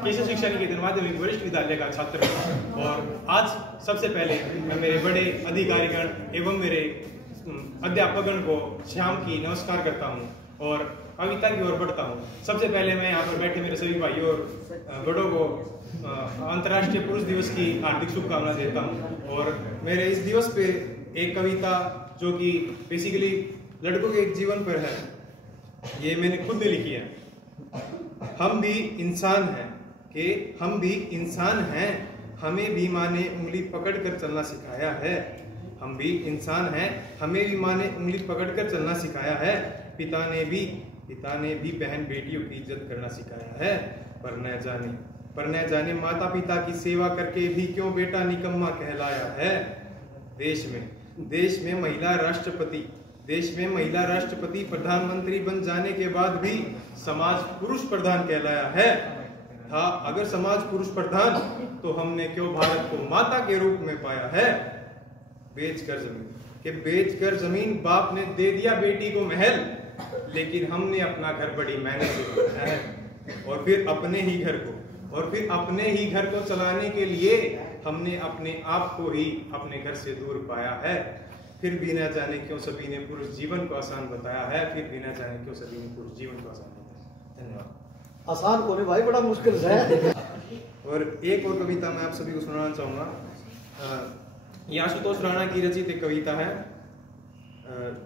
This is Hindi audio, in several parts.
केशव शिक्षा निकेतन माध्यमिक वरिष्ठ विद्यालय का छात्र हूँ और आज सबसे पहले मैं मेरे बड़े अधिकारीगण एवं मेरे अध्यापकगण को शाम की नमस्कार करता हूँ और कविता की ओर बढ़ता हूँ। सबसे पहले मैं यहाँ पर बैठे मेरे सभी भाइयों और बड़ों को अंतर्राष्ट्रीय पुरुष दिवस की हार्दिक शुभकामना देता हूँ। और मेरे इस दिवस पे एक कविता जो कि बेसिकली लड़कों के जीवन पर है, ये मैंने खुद लिखी है। हम भी इंसान हैं कि हम भी इंसान हैं, हमें भी माँ ने उंगली पकड़ कर चलना सिखाया है। हम भी इंसान हैं, हमें भी माँ ने उंगली पकड़ कर चलना सिखाया है। पिता ने भी बहन बेटियों की इज्जत करना सिखाया है। पर न जाने माता पिता की सेवा करके भी क्यों बेटा निकम्मा कहलाया है। देश में महिला राष्ट्रपति प्रधानमंत्री बन जाने के बाद भी समाज पुरुष प्रधान कहलाया है। अगर समाज पुरुष प्रधान तो हमने क्यों भारत को माता के रूप में पाया है। बेच कर जमीन बाप ने दे दिया बेटी को महल, लेकिन हमने अपना घर बड़ी मेहनत से बनाया है। और फिर अपने ही घर को चलाने के लिए हमने अपने आप को ही अपने घर से दूर पाया है। फिर भी न जाने क्यों सभी ने पुरुष जीवन को आसान बताया है। धन्यवाद। आसान को नहीं भाई, बड़ा मुश्किल है। और एक और कविता मैं आप सभी को सुनाना चाहूंगा। ये आशुतोष राणा की रचित एक कविता है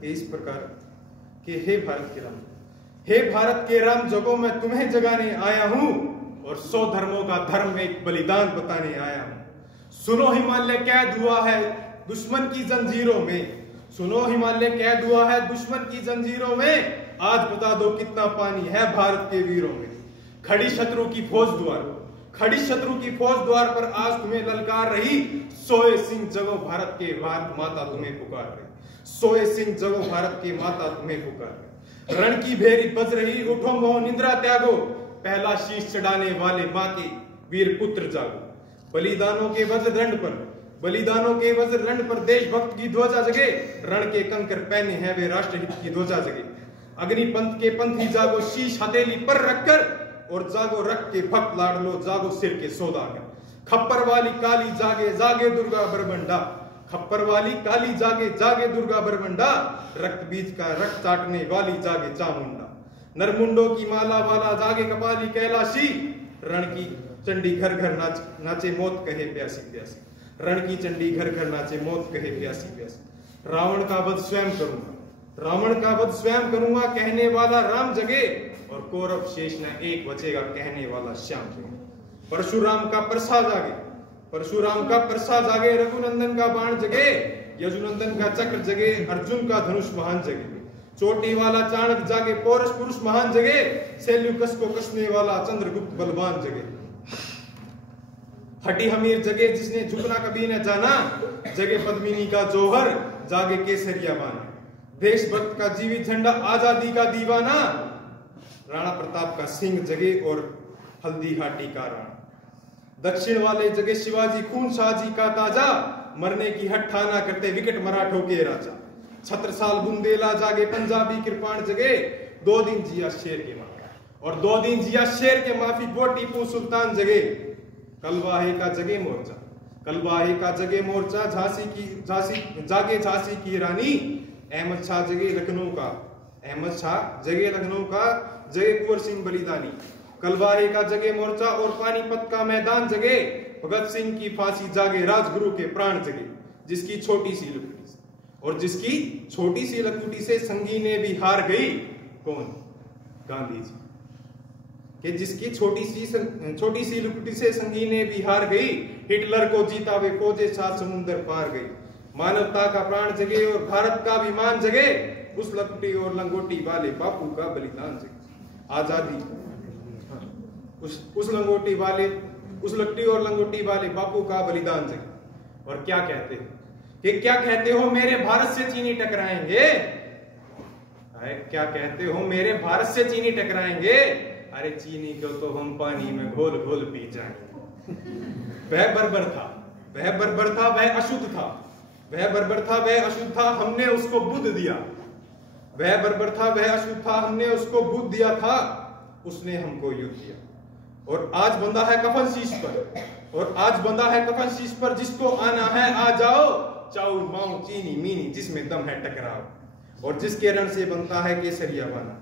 इस प्रकार कि हे भारत के राम जगो मैं तुम्हें जगाने आया हूँ और 100 धर्मों का धर्म एक बलिदान बताने आया हूँ। सुनो हिमालय कैद हुआ है दुश्मन की जंजीरों में, आज बता दो कितना पानी है भारत के वीरों में। खड़ी शत्रु की फौज द्वार पर आज तुम्हें ललकार रही। सोए सिंह जगो भारत के माता तुम्हें पुकार रही। रण की भेरी बज रही, उठो मोह निद्रा त्यागो। पहला शीश चढ़ाने वाले माँ के वीर पुत्र जागो। बलिदानों के वज्र दंड पर देशभक्त की ध्वजा जगे। रण के कंकर पहने हैं वे राष्ट्रहित की ध्वजा जगे। अग्निपंथ के पंथी जागो, शीश हथेली पर रखकर, और जागो रख के भक्त लाडलो, जागो सिर के सौदागर। खप्पर वाली काली जागे दुर्गा बरबंडा। रक्त बीज का रक्त चाटने वाली जागे चामुंडा। नरमुंडों की माला वाला जागे कपाली कैलाशी। रण की चंडी घर घर नाचे मौत कहे प्यासी। रावण का वध स्वयं करूंगा कहने वाला राम जगे। और कौरव शेष न एक बचेगा कहने वाला श्याम जगे। परशुराम का परसा जागे, रघुनंदन का बाण जगे। यजुनंदन का चक्र जगे, अर्जुन का धनुष महान जगे। चोटी वाला चाणक्य जागे, पौरुष पुरुष महान जगे। सेल्यूकस को कसने वाला चंद्रगुप्त बलवान जगे। हटी हमीर जगे जिसने झुकना कभी न जाना। जगे पद्मिनी का जौहर, जागे केसरिया बाना। देशभक्त का जीवित झंडा, आजादी का दीवाना। राणा प्रताप का सिंह जगे और हल्दी हाटी का राणा। दक्षिण वाले जगे शिवाजी, खून शाहजी का ताजा। मरने की हट्ठाना करते विकट मराठों के राजा। छत्रसाल बुंदेला जागे, पंजाबी कृपाण जगे। 2 दिन जिया शेर के माफी वो टीपू सुल्तान जगे। कलवाहे का जगे मोर्चा, झांसी की रानी। अहमद शाह जगे लखनऊ का, जगे कुंवर सिंह बलिदानी। कलवाहे का जगे मोर्चा और पानीपत का मैदान जगे। भगत सिंह की फांसी जागे, राजगुरु के प्राण जगे। जिसकी छोटी सी लकुटी से संगीने भी हार गई। कौन? गांधी जी। कि जिसकी छोटी सी लकुटी से संगीने भी हार गई। हिटलर को जीता वे फौजे 7 समुंदर पार गई। मानवता का प्राण जगे और भारत का अभिमान जगे। उस लकुटी और लंगोटी वाले बापू का बलिदान जगे। आजादी उस लकुटी और लंगोटी वाले बापू का बलिदान जगे। और क्या कहते हो मेरे भारत से चीनी टकराएंगे। अरे चीनी को तो हम पानी में घोल पी जाएंगे। वह बर्बर था, वह अशुद्ध था, हमने उसको बुद्ध दिया। हमने उसको बुद्ध दिया था, उसने हमको युद्ध दिया। और आज बंधा है कफन शीश पर, और आज बंधा है कफन शीश पर, जिसको आना है आ जाओ, चाऊ माऊ चीनी मीनी जिसमें दम है टकराओ। और जिसके रण से बनता है केसरिया बाना,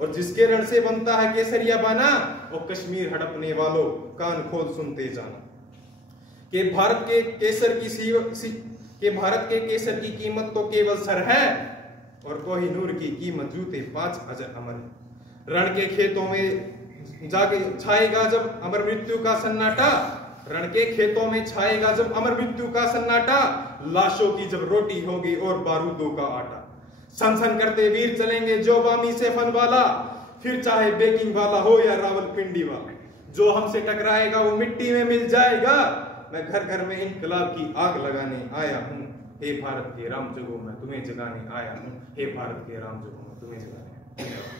और जिसके रण से बनता है केसरिया बाना, और कश्मीर हड़पने वालों कान खोल सुनते जाना कि भारत के केसर की कीमत तो केवल सर है, और कोहिनूर की कीमत जूते 5,000 अमर है। रण के खेतों में जाके छाएगा जब अमर मृत्यु का सन्नाटा, रण के खेतों में छाएगा जब अमर मृत्यु का सन्नाटा, लाशों की जब रोटी होगी और बारूदों का आटा। सन सन करते वीर चलेंगे जो बामी से फन वाला, फिर चाहे बेकिंग वाला हो या रावलपिंडी वाला, जो हमसे टकराएगा वो मिट्टी में मिल जाएगा। मैं घर घर में इनकलाब की आग लगाने आया हूँ, हे भारत के राम जगो मैं तुम्हें जगाने आया हूँ, हे भारत के राम जगो मैं तुम्हें जगाने आया हूँ।